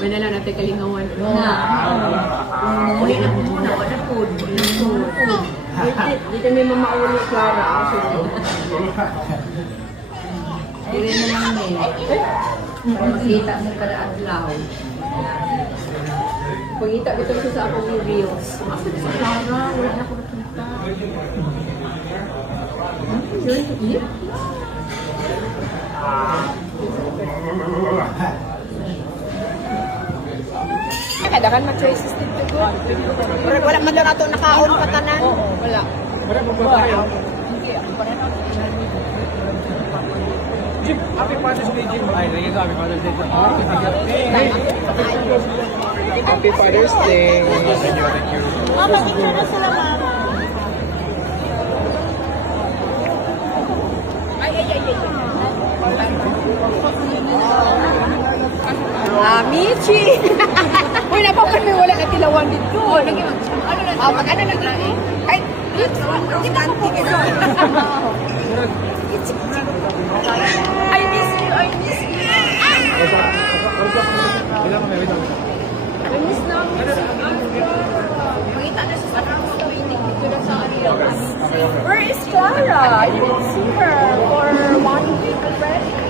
May na lang natin kalingawan. Uli na po muna. Wala po. Dito may mamauli, Clara. Dire na lang eh. Para makita mo kada adlaw. Pagkita ko ito sa akong reels. Asa na sa Clara? Wala na ko nakita. Yun? Kadakan ma-choices dito ko. Pero wala man daw nato nakaon patanan. Wala. Wala po ba tayo? Happy Father's Day, Jim. Ay, naging Happy Father's Day. Happy Father's Day. Thank you, thank you. Mama, picture na sila, mama. Michi! Uy, napapan mo wala na tilawan dito. Mag-ano lang lang eh. Kahit, kita ko po ito. I miss you, I miss you. I miss na, Pakita na sa waiting dito na sa Ariel. Where is Clara? I didn't see her for 1 week already.